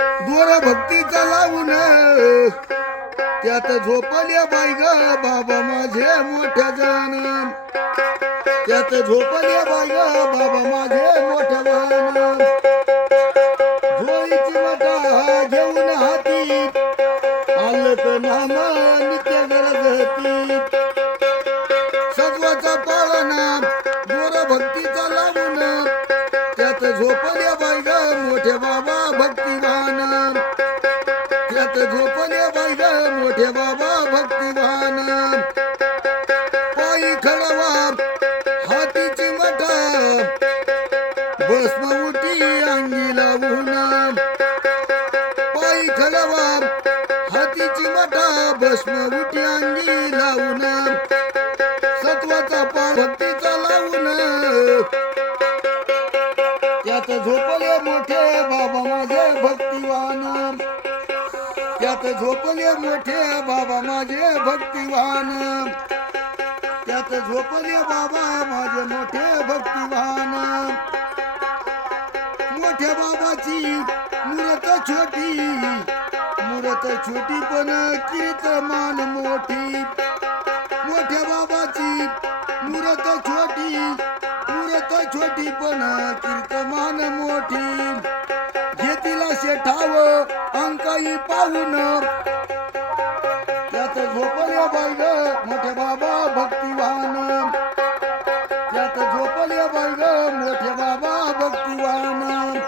दोर भक्तीचा लावून. त्यात झोपल्या बाई ग बाबा माझे मोठ्या जाण. त्यात झोपल्या बाई ग बाबा माझे मोठ्या जाण. झोळीची मटा घेऊन हाती. आलत नामा झोपल्या बाई मोठे बाबा भक्तिवान. त्यात झोपल्या बाई मोठे बाबा भक्तिवान. पायी खळवा हातीची मठा भस्म उठी अंगी लावून. पायी खळवा हातीची मठा भस्म उठी अंगी लावून. त्यात झोपले मोठे बाबा माझे भक्तिवान. त्यात झोपले मोठे बाबा माझे भक्तिवान. त्यात झोपले बाबा माझे मोठे भक्तिवान. मोठ्या बाबाची मूर्त छोटी मूर्त छोटी पण कीर्तमान मोठी. मोठ्या बाबाची मूर्त छोटी मूर्त छोटी पण कीर्तमान मोठी. घेतीला शेठाव अंकाई पाहून. त्यात झोपल्या बाई मोठे बाबा भक्तिवान. त्यात झोपल्या बाई मोठे बाबा भक्तिवान.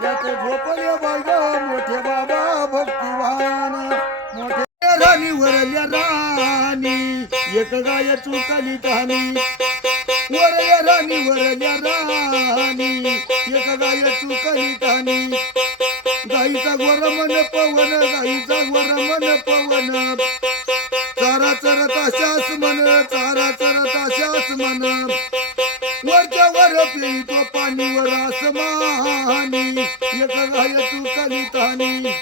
त्यात झोपल्या बाई मोठे बाबा भक्तिवान. मोठे राणी वरल्या राणी. एक गाय चुकली तहानी वरल्या राणी वरल्या राणी. एक गाय चुकली तहानी गाईचा गोर मन पवन गाईचा गोर मन पवन. चारा चरता शास मन चारा चरता शास मन. वरच्या वर पितो पाणीवर आसमानी. एक गाय चुकली तहानी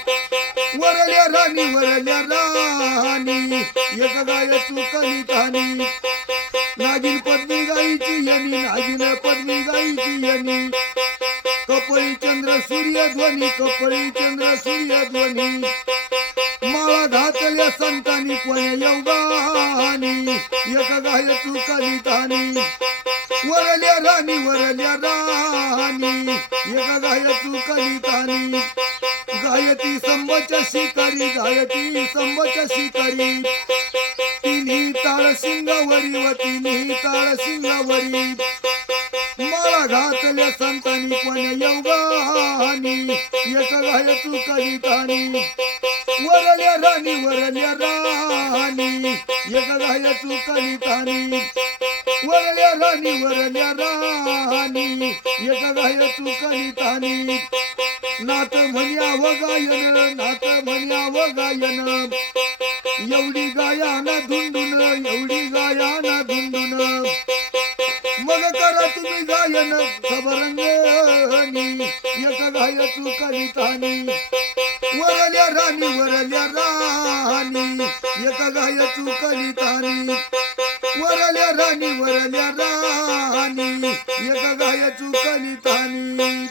वरल्या राणी वरल्या राणी. एक गाय चुकली कहाणी नागिन पद्मी गाईची यनी नागिन पद्मी गाईची यनी कपळी चंद्र सूर्य ध्वनी कपळी चंद्र सूर्य ध्वनी माळा घातल्या संतांनी पण योगानी एक गाय चुकली कहाणी वरल्या राणी वरल्या राणी एक गाय चुकली कहाणी गायती संबच्या शिकारी गायती संबच्या शिकारी तिन्ही ताळ सिंगावरी व तिन्ही ताळ सिंगावरी मला घातल्या संतांनी पण योगानी एक राय तू कहाणी वरल्या राणी वरल्या राणी एक राय तू कहाणी वरल्या राणी वरल्या राणी एक राय तू कहाणी नात म्हण्याव गायन नात म्हण्याव गायन. तुम्ही गायन सबरंगणी एक गाय तू कवितानी. वरल्या राणी वरल्या राणी एक गाय तू कवितानी. वरल्या राणी वरल्या राणी एक गाय तू कवितानी.